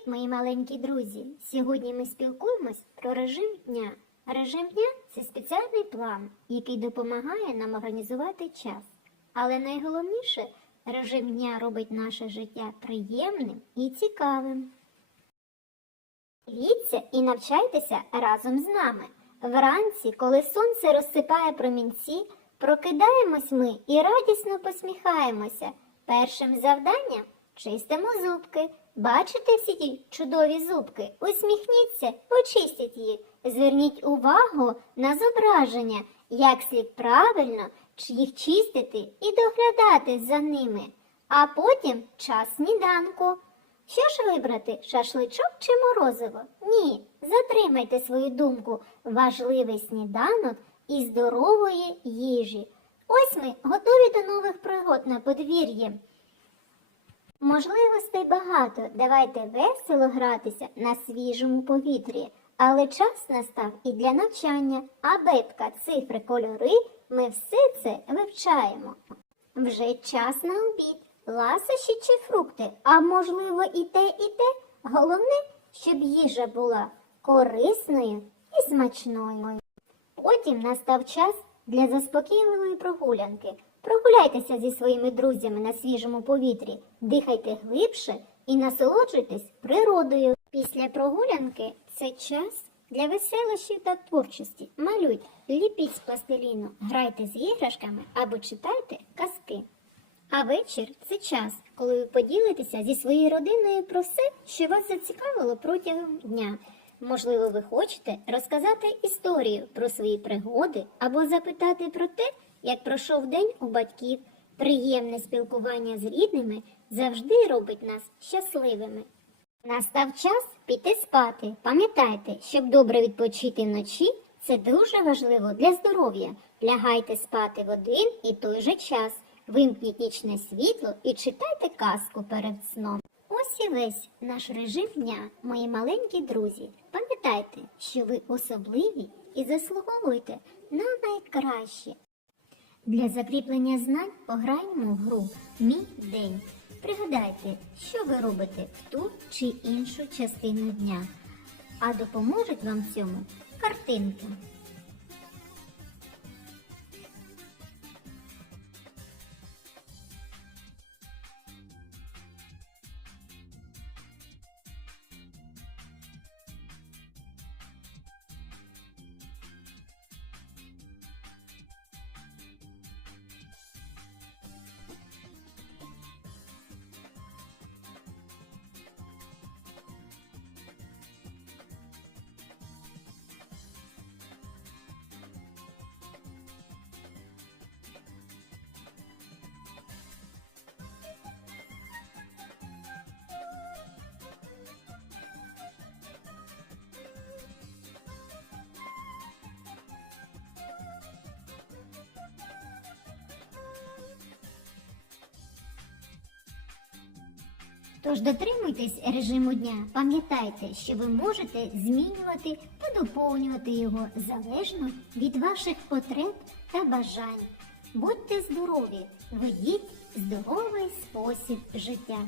Привіт, мої маленькі друзі! Сьогодні ми спілкуємось про режим дня. Режим дня це спеціальний план, який допомагає нам організувати час. Але найголовніше, режим дня робить наше життя приємним і цікавим. Дивіться і навчайтеся разом з нами. Вранці, коли сонце розсипає промінці, прокидаємось ми і радісно посміхаємося. Першим завданням чистимо зубки. Бачите всі ті чудові зубки? Усміхніться, почистіть їх. Зверніть увагу на зображення, як слід правильно їх чистити і доглядати за ними. А потім час сніданку. Що ж вибрати, шашличок чи морозиво? Ні, затримайте свою думку. Важливий сніданок і здорової їжі. Ось ми готові до нових пригод на подвір'ї. Можливостей багато. Давайте весело гратися на свіжому повітрі. Але час настав і для навчання. Абетка, цифри, кольори. Ми все це вивчаємо. Вже час на обід. Ласощі чи фрукти, а можливо і те, і те. Головне, щоб їжа була корисною і смачною. Потім настав час для заспокійливої прогулянки. Прогуляйтеся зі своїми друзями на свіжому повітрі, дихайте глибше і насолоджуйтесь природою. Після прогулянки це час для веселощів та творчості. Малюйте, ліпіть з пластиліну, грайте з іграшками або читайте казки. А вечір це час, коли ви поділитеся зі своєю родиною про все, що вас зацікавило протягом дня. Можливо, ви хочете розказати історію про свої пригоди або запитати про те, як пройшов день у батьків. Приємне спілкування з рідними завжди робить нас щасливими. Настав час піти спати. Пам'ятайте, щоб добре відпочити вночі, це дуже важливо для здоров'я. Лягайте спати в один і той же час. Вимкніть нічне світло і читайте казку перед сном. Ось і весь наш режим дня, мої маленькі друзі. Пам'ятайте, що ви особливі і заслуговуєте на найкраще. Для закріплення знань пограємо в гру Мій день. Пригадайте, що ви робите в ту чи іншу частину дня. А допоможуть вам в цьому картинки. Тож дотримуйтесь режиму дня. Пам'ятайте, що ви можете змінювати та доповнювати його залежно від ваших потреб та бажань. Будьте здорові, ведіть здоровий спосіб життя.